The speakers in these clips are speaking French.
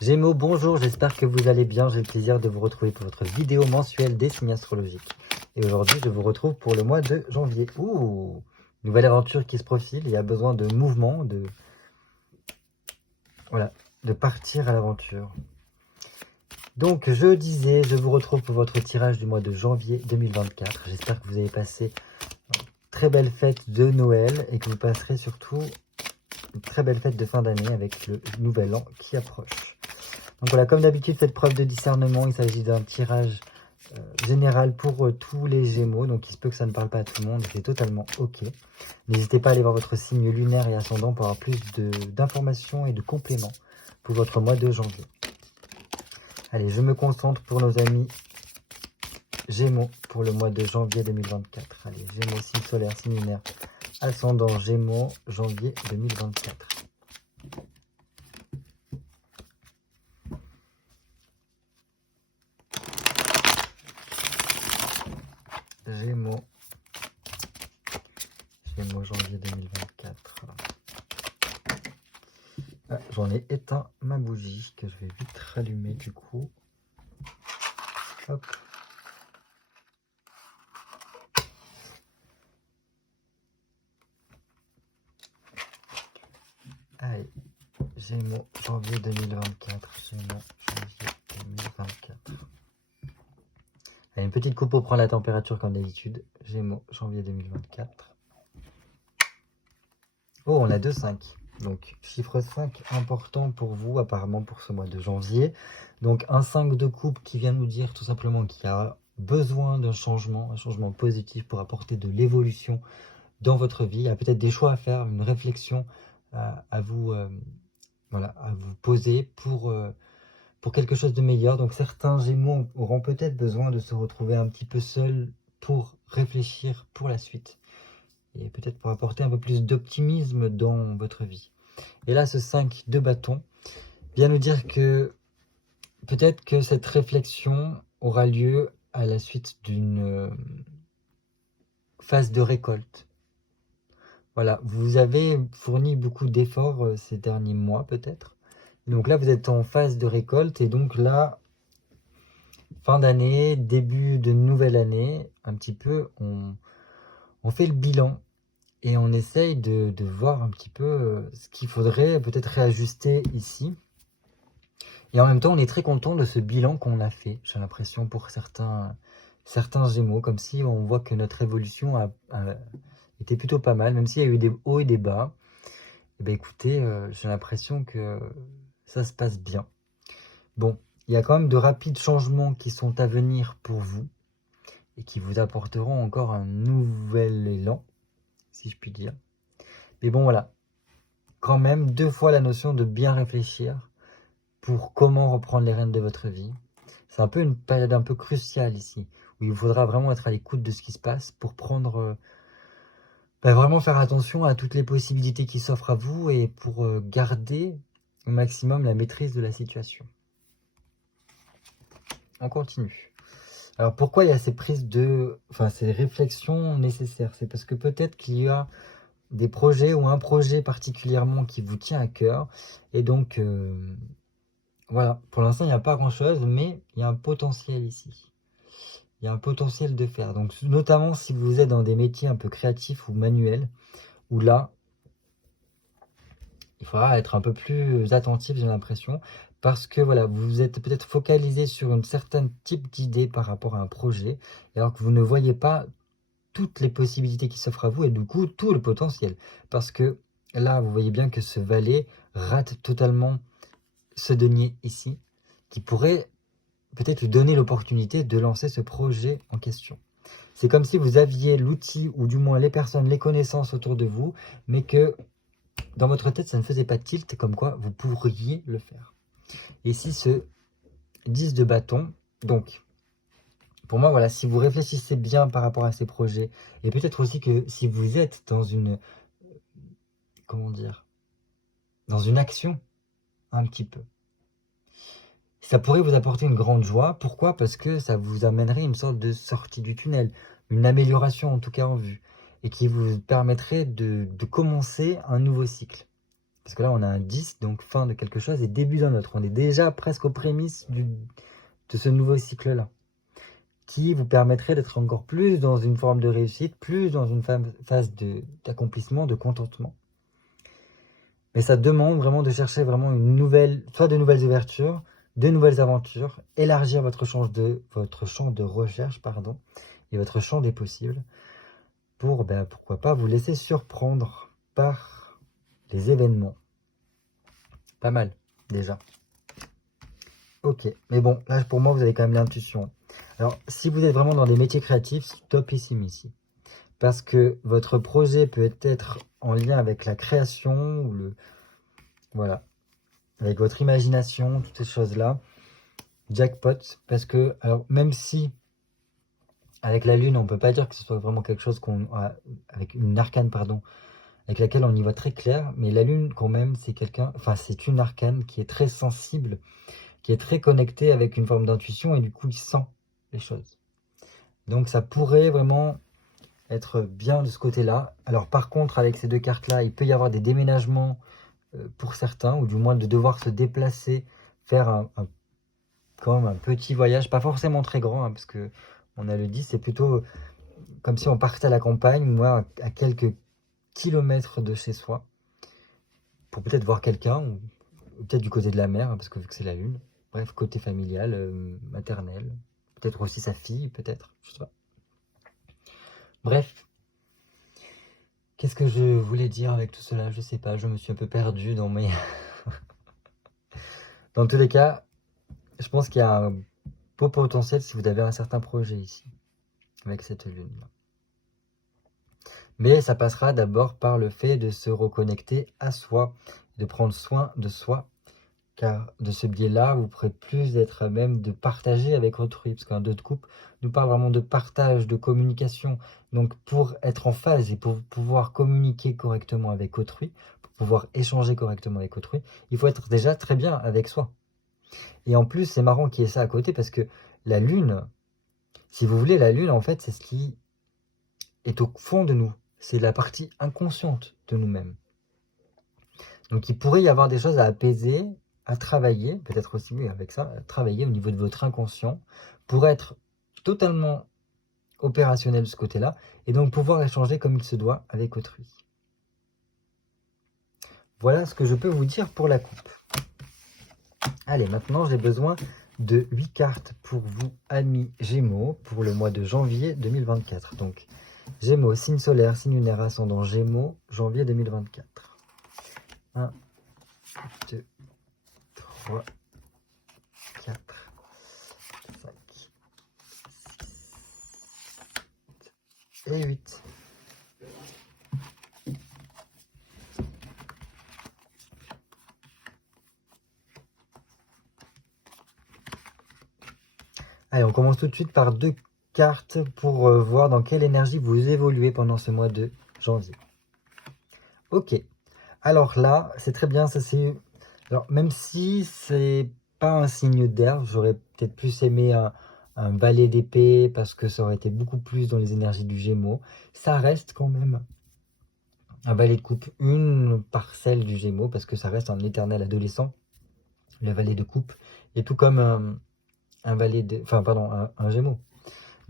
Gémeaux, bonjour, j'espère que vous allez bien. J'ai le plaisir de vous retrouver pour votre vidéo mensuelle des signes astrologiques. Et aujourd'hui, je vous retrouve pour le mois de janvier. Ouh, nouvelle aventure qui se profile. Il y a besoin de mouvement, voilà, de partir à l'aventure. Donc, je disais, je vous retrouve pour votre tirage du mois de janvier 2024. J'espère que vous avez passé une très belle fête de Noël et que vous passerez surtout une très belle fête de fin d'année avec le nouvel an qui approche. Donc voilà, comme d'habitude, faites preuve de discernement. Il s'agit d'un tirage général pour tous les Gémeaux. Donc il se peut que ça ne parle pas à tout le monde. C'est totalement OK. N'hésitez pas à aller voir votre signe lunaire et ascendant pour avoir plus d'informations et de compléments pour votre mois de janvier. Allez, je me concentre pour nos amis Gémeaux pour le mois de janvier 2024. Allez, Gémeaux, signe solaire, signe lunaire, ascendant Gémeaux, janvier 2024. Gémeaux, janvier 2024. Ah, j'en ai éteint ma bougie que je vais vite rallumer du coup. Hop. Allez, Gémeaux, janvier 2024. Gémeaux, janvier 2024. Allez, une petite coupe pour prendre la température comme d'habitude. Gémeaux, janvier 2024. Oh, on a 2,5. Donc, chiffre 5 important pour vous, apparemment, pour ce mois de janvier. Donc, un 5 de coupe qui vient nous dire tout simplement qu'il y a besoin d'un changement, un changement positif pour apporter de l'évolution dans votre vie. Il y a peut-être des choix à faire, une réflexion à vous, voilà, à vous poser pour quelque chose de meilleur. Donc, certains Gémeaux auront peut-être besoin de se retrouver un petit peu seuls pour réfléchir pour la suite. Et peut-être pour apporter un peu plus d'optimisme dans votre vie. Et là, ce 5 de bâton vient nous dire que peut-être que cette réflexion aura lieu à la suite d'une phase de récolte. Voilà, vous avez fourni beaucoup d'efforts ces derniers mois peut-être. Donc là, vous êtes en phase de récolte et donc là, fin d'année, début de nouvelle année, un petit peu, on fait le bilan. Et on essaye de voir un petit peu ce qu'il faudrait peut-être réajuster ici. Et en même temps, on est très content de ce bilan qu'on a fait, j'ai l'impression, pour certains Gémeaux, comme si on voit que notre évolution a été plutôt pas mal, même s'il y a eu des hauts et des bas. Et bien écoutez, j'ai l'impression que ça se passe bien. Bon, il y a quand même de rapides changements qui sont à venir pour vous et qui vous apporteront encore un nouvel élan, si je puis dire. Mais bon, voilà. Quand même 2 fois la notion de bien réfléchir pour comment reprendre les rênes de votre vie. C'est un peu une période un peu cruciale ici, où il faudra vraiment être à l'écoute de ce qui se passe pour prendre, vraiment faire attention à toutes les possibilités qui s'offrent à vous et pour garder au maximum la maîtrise de la situation. On continue. Alors pourquoi il y a ces ces réflexions nécessaires? C'est parce que peut-être qu'il y a des projets ou un projet particulièrement qui vous tient à cœur et donc voilà, pour l'instant il n'y a pas grand chose mais il y a un potentiel ici. Il y a un potentiel de faire, donc notamment si vous êtes dans des métiers un peu créatifs ou manuels, où là il faudra être un peu plus attentif, j'ai l'impression, parce que voilà, vous êtes peut-être focalisé sur un certain type d'idée par rapport à un projet, alors que vous ne voyez pas toutes les possibilités qui s'offrent à vous et du coup tout le potentiel. Parce que là, vous voyez bien que ce valet rate totalement ce denier ici, qui pourrait peut-être lui donner l'opportunité de lancer ce projet en question. C'est comme si vous aviez l'outil, ou du moins les personnes, les connaissances autour de vous, mais que dans votre tête, ça ne faisait pas tilt, comme quoi vous pourriez le faire. Et ici, ce 10 de bâton, donc, pour moi, voilà, si vous réfléchissez bien par rapport à ces projets, et peut-être aussi que si vous êtes dans une, comment dire, dans une action, un petit peu, ça pourrait vous apporter une grande joie. Pourquoi? Parce que ça vous amènerait une sorte de sortie du tunnel, une amélioration en tout cas en vue, et qui vous permettrait de commencer un nouveau cycle. Parce que là, on a un 10, donc fin de quelque chose et début d'un autre. On est déjà presque aux prémices de ce nouveau cycle-là, qui vous permettrait d'être encore plus dans une forme de réussite, plus dans une phase d'accomplissement, de contentement. Mais ça demande vraiment de chercher vraiment soit de nouvelles ouvertures, de nouvelles aventures, élargir votre champ de recherche, et votre champ des possibles, pour, pourquoi pas, vous laisser surprendre par les événements. Pas mal, déjà. Ok, mais bon, là pour moi, vous avez quand même l'intuition. Alors, si vous êtes vraiment dans des métiers créatifs, stop ici. Parce que votre projet peut être en lien avec la création, ou voilà, avec votre imagination, toutes ces choses-là. Jackpot, parce que, alors, même si, avec la Lune, on peut pas dire que ce soit vraiment quelque chose avec une arcane, avec laquelle on y voit très clair, mais la Lune, quand même, c'est une arcane qui est très sensible, qui est très connectée avec une forme d'intuition, et du coup, il sent les choses. Donc, ça pourrait vraiment être bien de ce côté-là. Alors, par contre, avec ces deux cartes-là, il peut y avoir des déménagements pour certains, ou du moins de devoir se déplacer, faire quand même un petit voyage, pas forcément très grand, parce que on a le 10, c'est plutôt comme si on partait à la campagne, moi à quelques kilomètres de chez soi, pour peut-être voir quelqu'un, ou peut-être du côté de la mer, parce que vu que c'est la Lune, bref, côté familial, maternel, peut-être aussi sa fille, peut-être, je sais pas. Bref, qu'est-ce que je voulais dire avec tout cela? Je sais pas, je me suis un peu perdu dans mes... Dans tous les cas, je pense qu'il y a un beau potentiel si vous avez un certain projet ici, avec cette lune-là. Mais ça passera d'abord par le fait de se reconnecter à soi, de prendre soin de soi, car de ce biais-là, vous pourrez plus être à même de partager avec autrui, parce qu'un 2 de coupe nous parle vraiment de partage, de communication. Donc pour être en phase et pour pouvoir communiquer correctement avec autrui, pour pouvoir échanger correctement avec autrui, il faut être déjà très bien avec soi. Et en plus, c'est marrant qu'il y ait ça à côté, parce que la Lune, si vous voulez, la Lune, en fait, c'est ce qui est au fond de nous. C'est la partie inconsciente de nous-mêmes. Donc il pourrait y avoir des choses à apaiser, à travailler, peut-être aussi avec ça, à travailler au niveau de votre inconscient, pour être totalement opérationnel de ce côté-là, et donc pouvoir échanger comme il se doit avec autrui. Voilà ce que je peux vous dire pour la coupe. Allez, maintenant j'ai besoin de 8 cartes pour vous, amis Gémeaux, pour le mois de janvier 2024. Donc Gémeaux, signe solaire, signe lunaire, ascendant Gémeaux, janvier 2024. 1, 2, 3, 4, 5, 6 et 8. Allez, on commence tout de suite par 2 cartes pour voir dans quelle énergie vous évoluez pendant ce mois de janvier. Ok, alors là, c'est très bien, ça c'est... Alors, même si c'est pas un signe d'air, j'aurais peut-être plus aimé un valet d'épée, parce que ça aurait été beaucoup plus dans les énergies du Gémeaux. Ça reste quand même un valet de coupe, une parcelle du Gémeaux, parce que ça reste un éternel adolescent, le valet de coupe, et tout comme un valet de... Enfin, pardon, un Gémeaux.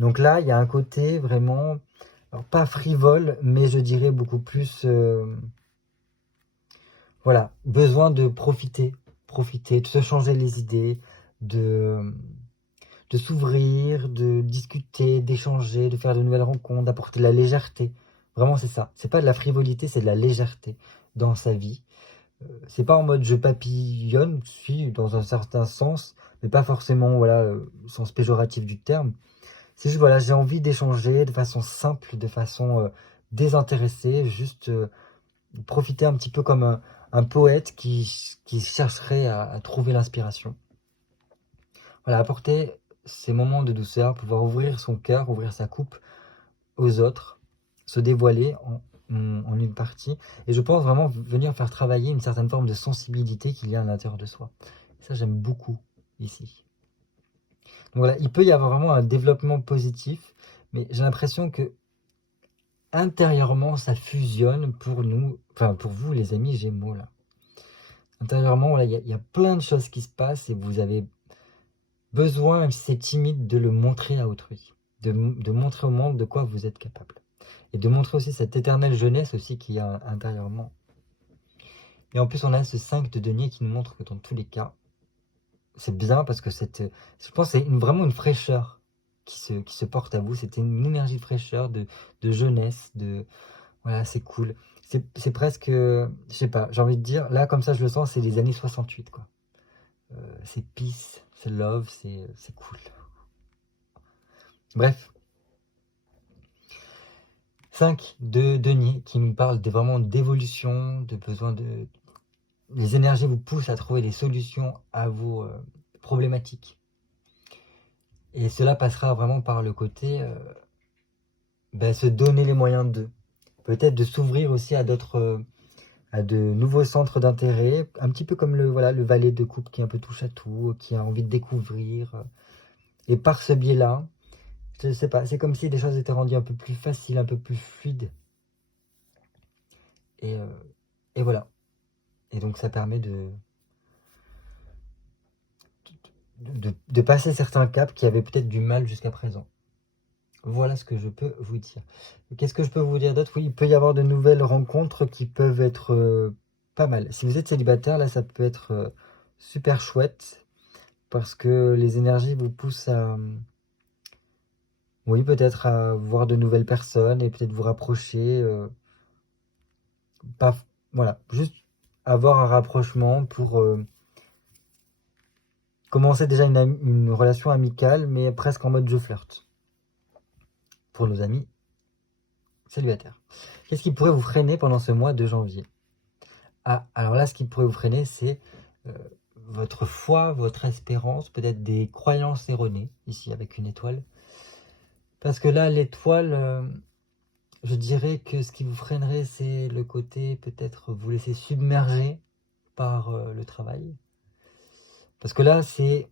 Donc là, il y a un côté vraiment, alors pas frivole, mais je dirais beaucoup plus, voilà, besoin de profiter, de se changer les idées, de s'ouvrir, de discuter, d'échanger, de faire de nouvelles rencontres, d'apporter de la légèreté. Vraiment, c'est ça. C'est pas de la frivolité, c'est de la légèreté dans sa vie. C'est pas en mode je papillonne, si, dans un certain sens, mais pas forcément, voilà, sens péjoratif du terme. C'est juste, voilà, j'ai envie d'échanger de façon simple, de façon désintéressée, juste profiter un petit peu comme un poète qui chercherait à trouver l'inspiration. Voilà, apporter ces moments de douceur, pouvoir ouvrir son cœur, ouvrir sa coupe aux autres, se dévoiler en une partie. Et je pense vraiment venir faire travailler une certaine forme de sensibilité qu'il y a à l'intérieur de soi. Ça, j'aime beaucoup ici. Donc voilà, il peut y avoir vraiment un développement positif, mais j'ai l'impression que intérieurement, ça fusionne pour nous, enfin pour vous les amis Gémeaux là. Intérieurement, voilà, il y a plein de choses qui se passent et vous avez besoin, même si c'est timide, de le montrer à autrui. De montrer au monde de quoi vous êtes capable. Et de montrer aussi cette éternelle jeunesse aussi qu'il y a intérieurement. Et en plus, on a ce 5 de denier qui nous montre que dans tous les cas, c'est bien parce que je pense que c'est vraiment une fraîcheur qui se porte à vous. C'était une énergie de fraîcheur, de jeunesse, voilà, c'est cool. C'est presque, je sais pas, j'ai envie de dire, là, comme ça, je le sens, c'est les années 68, quoi. C'est peace, c'est love, c'est cool. Bref. 5 de denier qui nous parle vraiment d'évolution, de besoin de... Les énergies vous poussent à trouver des solutions à vos problématiques. Et cela passera vraiment par le côté se donner les moyens de. Peut-être de s'ouvrir aussi à à de nouveaux centres d'intérêt, un petit peu comme le valet de coupe qui est un peu touche à tout, qui a envie de découvrir. Et par ce biais-là, je sais pas, c'est comme si les choses étaient rendues un peu plus faciles, un peu plus fluides. Et, euh, et voilà. Et donc ça permet de passer certains caps qui avaient peut-être du mal jusqu'à présent. Voilà ce que je peux vous dire. Qu'est-ce que je peux vous dire d'autre? Oui, il peut y avoir de nouvelles rencontres qui peuvent être pas mal. Si vous êtes célibataire, là, ça peut être super chouette parce que les énergies vous poussent à, oui, peut-être à voir de nouvelles personnes et peut-être vous rapprocher. Pas, voilà, juste avoir un rapprochement pour commencer déjà une relation amicale, mais presque en mode je flirte. Pour nos amis célibataires. Qu'est-ce qui pourrait vous freiner pendant ce mois de janvier? Ah, alors là, ce qui pourrait vous freiner, c'est euh, votre foi, votre espérance, peut-être des croyances erronées, ici avec une étoile. Parce que là, l'étoile, je dirais que ce qui vous freinerait, c'est le côté peut-être vous laisser submerger par le travail. Parce que là, c'est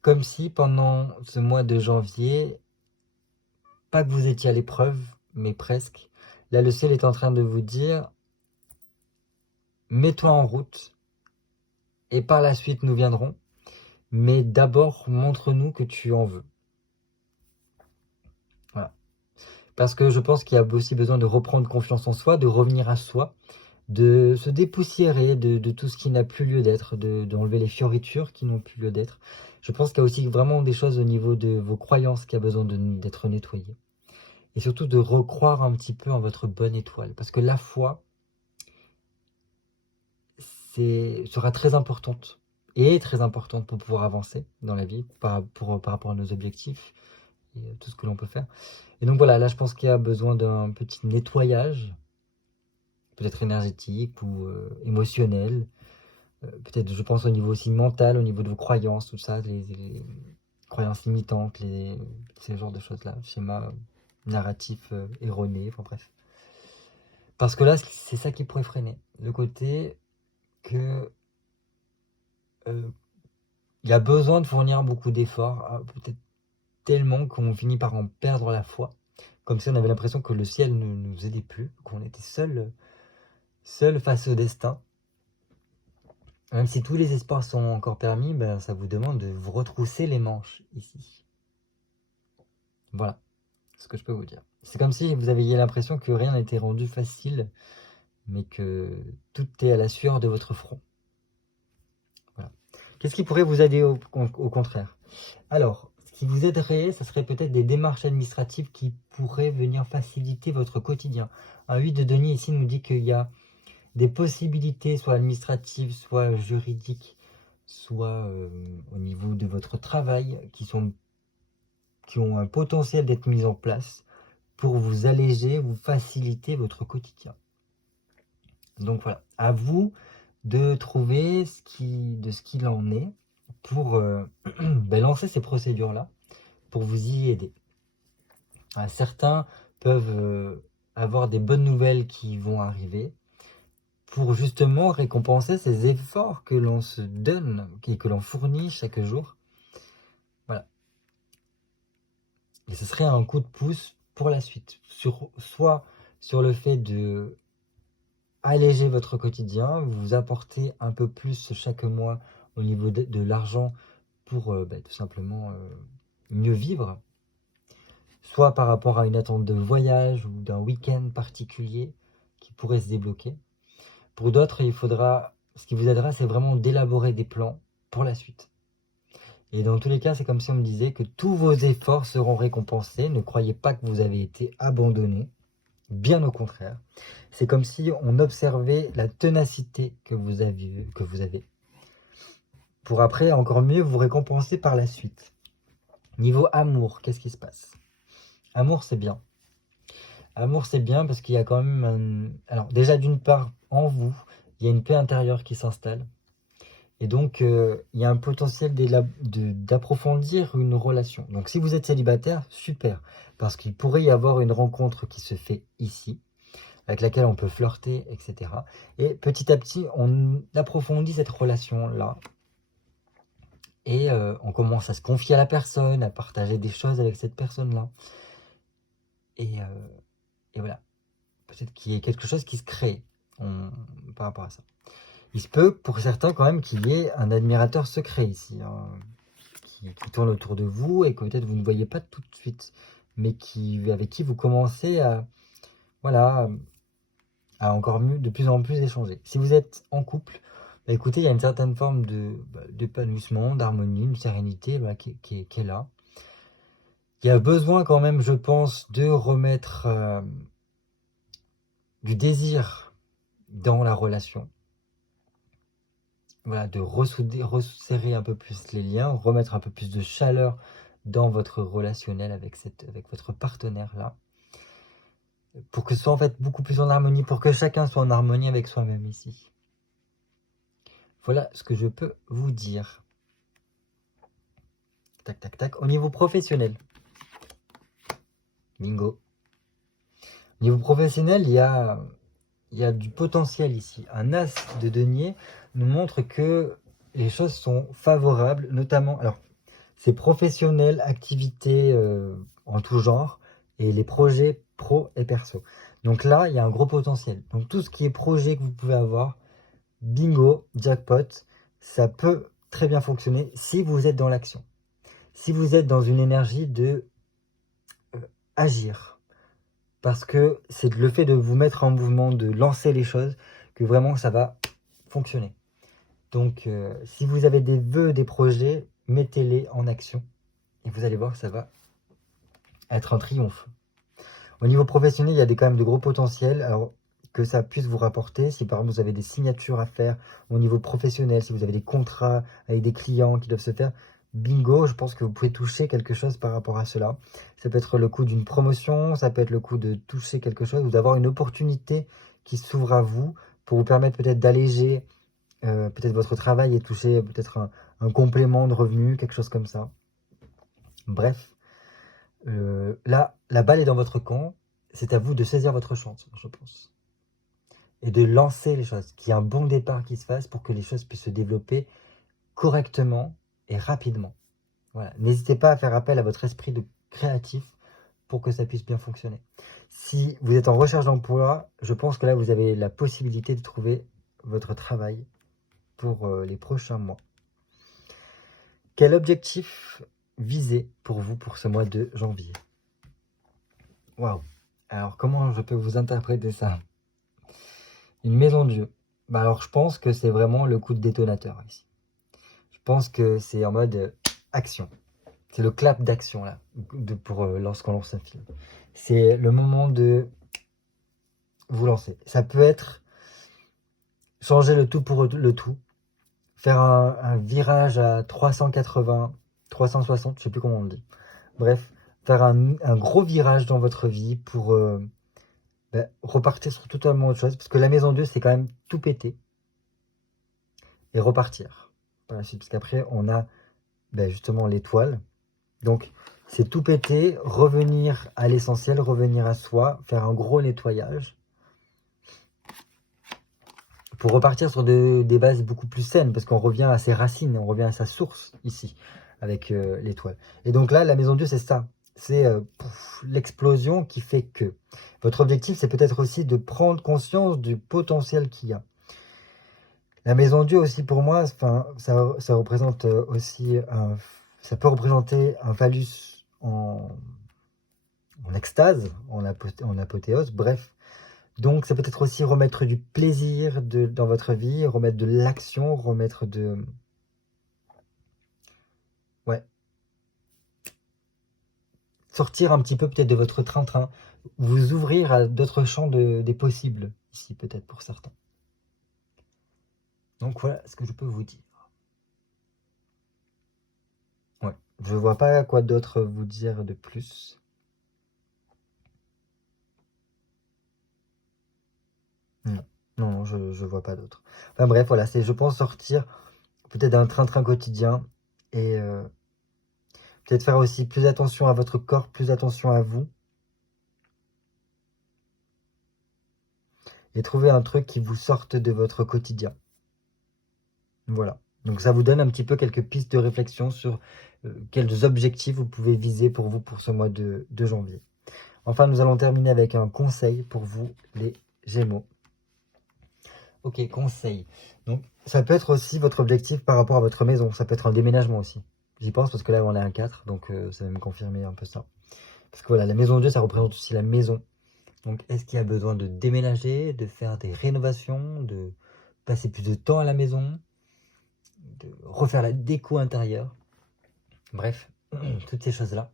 comme si pendant ce mois de janvier, pas que vous étiez à l'épreuve, mais presque. Là, le ciel est en train de vous dire, mets-toi en route, et par la suite, nous viendrons. Mais d'abord, montre-nous que tu en veux. Voilà. Parce que je pense qu'il y a aussi besoin de reprendre confiance en soi, de revenir à soi, de se dépoussiérer de tout ce qui n'a plus lieu d'être, d'enlever les fioritures qui n'ont plus lieu d'être. Je pense qu'il y a aussi vraiment des choses au niveau de vos croyances qui a besoin d'être nettoyées. Et surtout de recroire un petit peu en votre bonne étoile. Parce que la foi sera très importante. Et très importante pour pouvoir avancer dans la vie, par rapport à nos objectifs et tout ce que l'on peut faire. Et donc voilà, là je pense qu'il y a besoin d'un petit nettoyage, peut-être énergétique ou émotionnel, peut-être je pense au niveau aussi mental, au niveau de vos croyances, tout ça, les croyances limitantes, ces genres de choses-là, schémas narratifs erronés, enfin bref. Parce que là, c'est ça qui pourrait freiner. Le côté que il y a besoin de fournir beaucoup d'efforts, peut-être tellement qu'on finit par en perdre la foi. Comme si on avait l'impression que le ciel ne nous aidait plus, qu'on était seul face au destin. Même si tous les espoirs sont encore permis, ben, ça vous demande de vous retrousser les manches ici. Voilà ce que je peux vous dire. C'est comme si vous aviez l'impression que rien n'était rendu facile, mais que tout est à la sueur de votre front. Voilà. Qu'est-ce qui pourrait vous aider au contraire? Alors, ce qui vous aiderait, ce serait peut-être des démarches administratives qui pourraient venir faciliter votre quotidien. Un 8 de denier ici nous dit qu'il y a des possibilités, soit administratives, soit juridiques, soit au niveau de votre travail, qui ont un potentiel d'être mises en place pour vous alléger, vous faciliter votre quotidien. Donc voilà, à vous de trouver de ce qu'il en est pour lancer ces procédures-là, pour vous y aider. Certains peuvent avoir des bonnes nouvelles qui vont arriver pour justement récompenser ces efforts que l'on se donne et que l'on fournit chaque jour. Voilà. Et ce serait un coup de pouce pour la suite. Soit sur le fait alléger votre quotidien, vous apporter un peu plus chaque mois au niveau de l'argent pour tout simplement mieux vivre, soit par rapport à une attente de voyage ou d'un week-end particulier qui pourrait se débloquer. Pour d'autres, ce qui vous aidera, c'est vraiment d'élaborer des plans pour la suite. Et dans tous les cas, c'est comme si on me disait que tous vos efforts seront récompensés. Ne croyez pas que vous avez été abandonné. Bien au contraire. C'est comme si on observait la ténacité que vous avez. Pour après, encore mieux, vous récompenser par la suite. Niveau amour, qu'est-ce qui se passe? Amour, c'est bien. Amour, c'est bien parce qu'il y a quand même Alors, déjà, d'une part, en vous, il y a une paix intérieure qui s'installe. Et donc, il y a un potentiel d'approfondir une relation. Donc, si vous êtes célibataire, super. Parce qu'il pourrait y avoir une rencontre qui se fait ici, avec laquelle on peut flirter, etc. Et petit à petit, on approfondit cette relation-là. Et on commence à se confier à la personne, à partager des choses avec cette personne-là. Et voilà. Peut-être qu'il y ait quelque chose qui se crée par rapport à ça. Il se peut, pour certains, quand même, qu'il y ait un admirateur secret ici, hein, qui tourne autour de vous et que peut-être vous ne voyez pas tout de suite, mais avec qui vous commencez à encore mieux, de plus en plus échanger. Si vous êtes en couple, écoutez, il y a une certaine forme d'épanouissement, d'harmonie, une sérénité qui est là. Il y a besoin quand même, je pense, de remettre du désir dans la relation. Voilà, de resserrer un peu plus les liens, remettre un peu plus de chaleur dans votre relationnel avec votre partenaire-là, pour que ce soit en fait beaucoup plus en harmonie, pour que chacun soit en harmonie avec soi-même ici. Voilà ce que je peux vous dire. Tac, tac, tac. Au niveau professionnel. Bingo. Au niveau professionnel, il y a du potentiel ici. Un as de denier nous montre que les choses sont favorables, notamment... Alors, c'est professionnel, activités en tout genre, et les projets pro et perso. Donc là, il y a un gros potentiel. Donc tout ce qui est projet que vous pouvez avoir, bingo, jackpot, ça peut très bien fonctionner si vous êtes dans l'action. Si vous êtes dans une énergie de agir. Parce que c'est le fait de vous mettre en mouvement, de lancer les choses, que vraiment ça va fonctionner. Donc si vous avez des vœux, des projets, mettez-les en action. Et vous allez voir, ça va être un triomphe. Au niveau professionnel, il y a quand même de gros potentiels. Alors, que ça puisse vous rapporter, si par exemple vous avez des signatures à faire au niveau professionnel, si vous avez des contrats avec des clients qui doivent se faire, bingo, je pense que vous pouvez toucher quelque chose par rapport à cela. Ça peut être le coup d'une promotion, ça peut être le coup de toucher quelque chose ou d'avoir une opportunité qui s'ouvre à vous pour vous permettre peut-être d'alléger peut-être votre travail et toucher peut-être un complément de revenu, quelque chose comme ça. Bref, là, la balle est dans votre camp. C'est à vous de saisir votre chance, je pense. Et de lancer les choses. Qu'il y ait un bon départ qui se fasse pour que les choses puissent se développer correctement et rapidement. Voilà. N'hésitez pas à faire appel à votre esprit de créatif pour que ça puisse bien fonctionner. Si vous êtes en recherche d'emploi, je pense que là, vous avez la possibilité de trouver votre travail pour les prochains mois. Quel objectif viser pour vous pour ce mois de janvier? Waouh! Alors, comment je peux vous interpréter ça? Une maison de Dieu. Alors, je pense que c'est vraiment le coup de détonateur ici. Je pense que c'est en mode action. C'est le clap d'action, là, pour lorsqu'on lance un film. C'est le moment de vous lancer. Ça peut être changer le tout pour le tout. Faire un virage à 380, 360, je sais plus comment on le dit. Bref, faire un gros virage dans votre vie pour repartir sur totalement autre chose. Parce que la maison 2, c'est quand même tout péter. Et repartir par la suite. Parce qu'après, on a justement l'étoile. Donc, c'est tout péter, revenir à l'essentiel, revenir à soi, faire un gros nettoyage. Pour repartir sur des bases beaucoup plus saines. Parce qu'on revient à ses racines, on revient à sa source ici. Avec l'étoile. Et donc là, la maison 2, c'est ça. c'est l'explosion qui fait que. Votre objectif, c'est peut-être aussi de prendre conscience du potentiel qu'il y a. La maison Dieu aussi pour moi, enfin, ça représente aussi ça peut représenter un phallus en extase, en apothéose, bref. Donc ça peut être aussi remettre du plaisir dans votre vie, remettre de l'action, remettre de... Ouais. Sortir un petit peu peut-être de votre train-train, vous ouvrir à d'autres champs des possibles, ici peut-être pour certains. Donc voilà ce que je peux vous dire. Ouais, je vois pas quoi d'autre vous dire de plus. Non, non, je vois pas d'autre. Enfin bref, voilà, c'est je pense sortir peut-être d'un train-train quotidien et peut-être faire aussi plus attention à votre corps, plus attention à vous. Et trouver un truc qui vous sorte de votre quotidien. Voilà. Donc ça vous donne un petit peu quelques pistes de réflexion sur quels objectifs vous pouvez viser pour vous pour ce mois de janvier. Enfin, nous allons terminer avec un conseil pour vous, les Gémeaux. Ok, conseil. Donc, ça peut être aussi votre objectif par rapport à votre maison. Ça peut être un déménagement aussi. J'y pense parce que là, on est à 4, donc ça va me confirmer un peu ça. Parce que voilà, la maison 2, ça représente aussi la maison. Donc, est-ce qu'il y a besoin de déménager, de faire des rénovations, de passer plus de temps à la maison, de refaire la déco intérieure? Bref, toutes ces choses-là.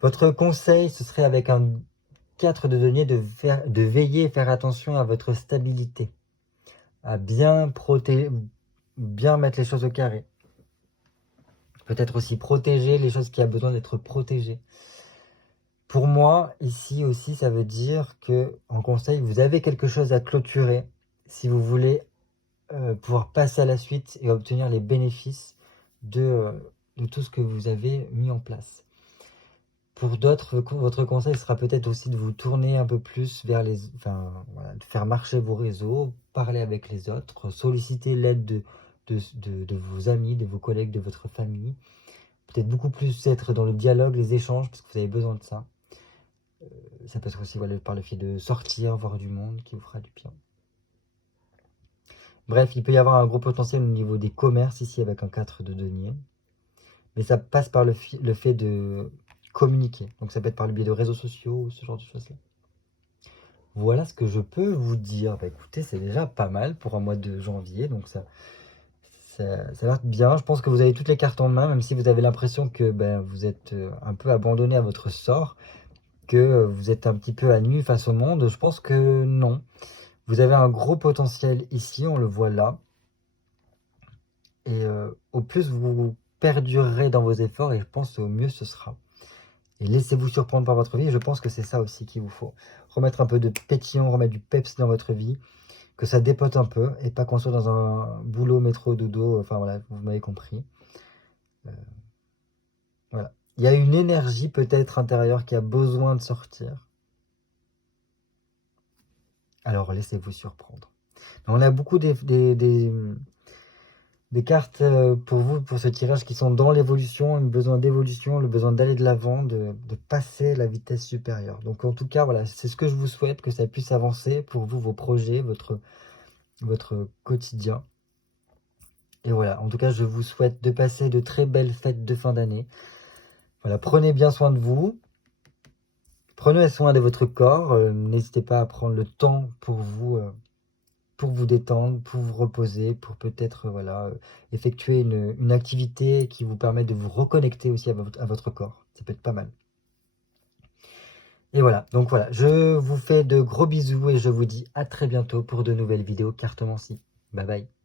Votre conseil, ce serait avec un 4 de denier de veiller et faire attention à votre stabilité, à bien mettre les choses au carré. Peut-être aussi protéger les choses qui ont besoin d'être protégées. Pour moi, ici aussi, ça veut dire que, en conseil, vous avez quelque chose à clôturer si vous voulez pouvoir passer à la suite et obtenir les bénéfices de tout ce que vous avez mis en place. Pour d'autres, votre conseil sera peut-être aussi de vous tourner un peu plus vers voilà, de faire marcher vos réseaux, parler avec les autres, solliciter l'aide de vos amis, de vos collègues, de votre famille. Peut-être beaucoup plus être dans le dialogue, les échanges, parce que vous avez besoin de ça. Ça peut être aussi voilà, par le fait de sortir, voir du monde qui vous fera du bien. Bref, il peut y avoir un gros potentiel au niveau des commerces ici avec un 4 de denier. Mais ça passe par le fait de communiquer. Donc ça peut être par le biais de réseaux sociaux ou ce genre de choses-là. Voilà ce que je peux vous dire. Bah, écoutez, c'est déjà pas mal pour un mois de janvier. Donc ça a l'air bien. Je pense que vous avez toutes les cartes en main, même si vous avez l'impression que vous êtes un peu abandonné à votre sort, que vous êtes un petit peu à nu face au monde. Je pense que non. Vous avez un gros potentiel ici, on le voit là. Et au plus vous perdurerez dans vos efforts, et je pense au mieux ce sera. Et laissez-vous surprendre par votre vie. Je pense que c'est ça aussi qu'il vous faut. Remettre un peu de pétillant, remettre du peps dans votre vie. Que ça dépote un peu et pas qu'on soit dans un boulot, métro, dodo. Enfin voilà, vous m'avez compris. Voilà. Il y a une énergie peut-être intérieure qui a besoin de sortir. Alors laissez-vous surprendre. On a beaucoup des cartes pour vous, pour ce tirage, qui sont dans l'évolution, le besoin d'évolution, le besoin d'aller de l'avant, de passer la vitesse supérieure. Donc en tout cas, voilà, c'est ce que je vous souhaite, que ça puisse avancer pour vous, vos projets, votre quotidien. Et voilà, en tout cas, je vous souhaite de passer de très belles fêtes de fin d'année. Voilà, prenez bien soin de vous. Prenez soin de votre corps. N'hésitez pas à prendre le temps pour vous détendre, pour vous reposer, pour peut-être voilà, effectuer une activité qui vous permet de vous reconnecter aussi à votre corps. Ça peut être pas mal. Et voilà, donc voilà, je vous fais de gros bisous et je vous dis à très bientôt pour de nouvelles vidéos cartomancie. Bye bye.